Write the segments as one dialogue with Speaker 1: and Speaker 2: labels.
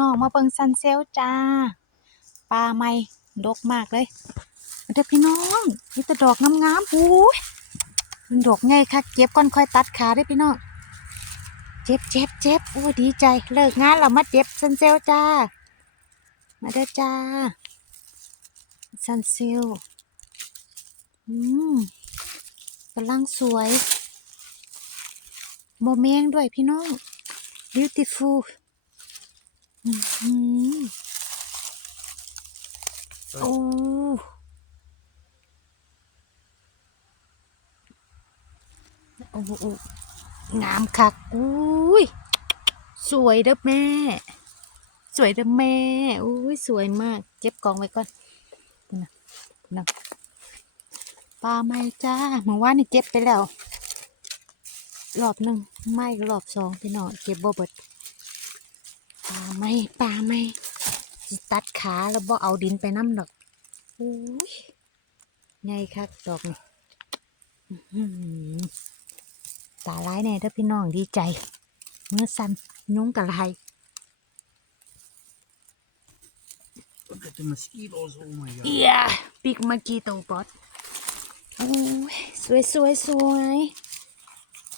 Speaker 1: น้องมาเบิ่งซันเซลจ้าปลาไม่ดกมากเลยเด็กพี่น้องนี่แต่ดอกงามๆอู้ยมันดอกใหญ่ค่ะเก็บก่อนค่อยตัดขาได้พี่น้องเจ็บเจ็บเจ็บอู้ดีใจ เลิกงานแล้วมาเจ็บซันเซลจ้า มาเด้อจ้าซันเซลอืมกำลังสวยโมเมงด้วยพี่น้อง beautiful โอ้โอ้โงามคักอุ้ย สวยเด้อแม่ สวยเด้อแม่อุ้ยสวยมากเจ็บกองไว้ก่อนนะนะปลาไม่จ้าเมื่อวานนี่เจ็บไปแล้ว รอบหนึ่งไม่รอบสองพี่น้องเจ็บบ่เบิดาไม่ปลาไม่สิตัดขาแล้วบ่เอาดินไปน้ำดอกอุ้ยไงคักดอกนี่อื้อหือตาร้ายแน่เด้อพี่น้องดีใจเมื่อสันยุ้งกะไร
Speaker 2: Look at the mosquitoes. Oh my god.
Speaker 1: เอียปิกมากีโตบอสโอ้ยสวยสวยสวย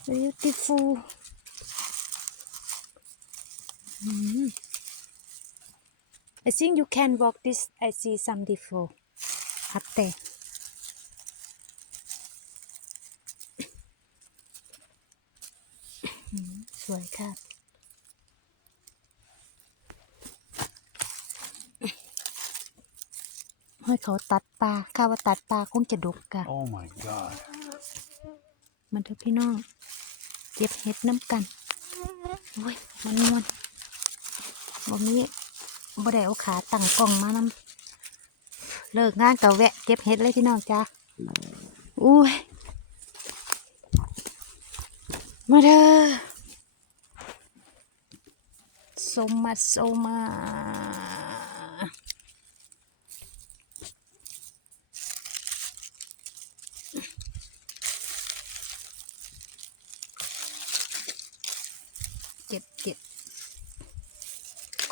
Speaker 1: beautiful อืม I think you can walk this I see some default up there อืมสวยค่ะให้เขาตัดปลาข้าว่าตัดปลาคงจะดกกะ
Speaker 2: Oh my god.
Speaker 1: มันเถอะพี่น้อง เก็บเห็ดน้ำกันโอ้ยมันนวลวั นนี้บ่ได้เอาขาตั้งกล้องมานำเลิกงานก็แวะเก็บเห็ดเลยพี่น้องจ้าอุ้ย มาเด้อโซมาโซมาเจ็บเจ็บ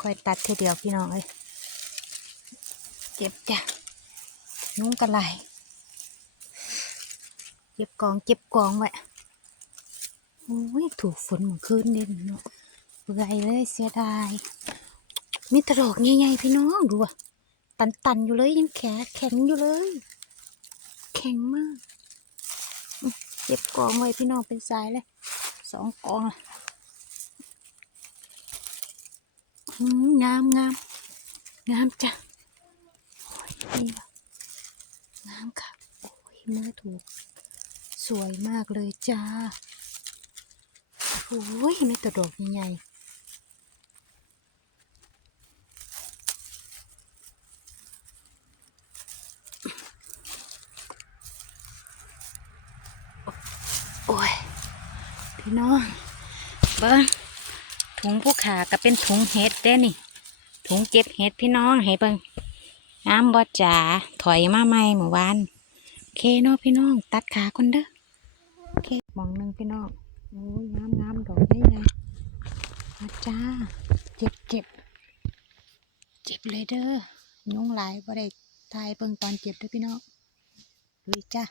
Speaker 1: ค่อยตัดทีเดียวพี่น้องเลยเจ็บจ้ะนุ่งกระไหลเจ็บกองเจ็บกองไว้โอ้ยถูกฝนเหมือนคืนเด่นเนาะเบื่อเลยเสียดายมีตดอกใหญ่ๆพี่น้องดูอะตันๆอยู่เลยยังแข็งแข็งอยู่เลย แข็งมาก เจ็บกองไว้พี่น้องเป็นสายเลยสองกองอะ อืม งามงามงามจ้ะโอ้ยนี่ว่ะงามค่ะ โอ้ยเมื่อถูก สวยมากเลยจ้า โอ้ยไม่ตัวดอกใหญ่โอ้ย พี่น้องเบิ้ง ถุงผู้ขาก็เป็นถุงเห็ดเด้นี่ ถุงเก็บเห็ดพี่น้องให้เบิ่งน้ำบอจ๋าถอยมาใหม่เมื่อวานเคเนาะพี่น้อง ตัดขาคนเด้อเคมองหนึ่งพี่น้องโอ้ยงามงามดอกได้ไงมาจ้า เจ็บเจ็บเจ็บเลยเด้อยุงหลายบ่ได้ทายเบิ่งตอนเจ็บเด้อพี่น้องลุยจ้า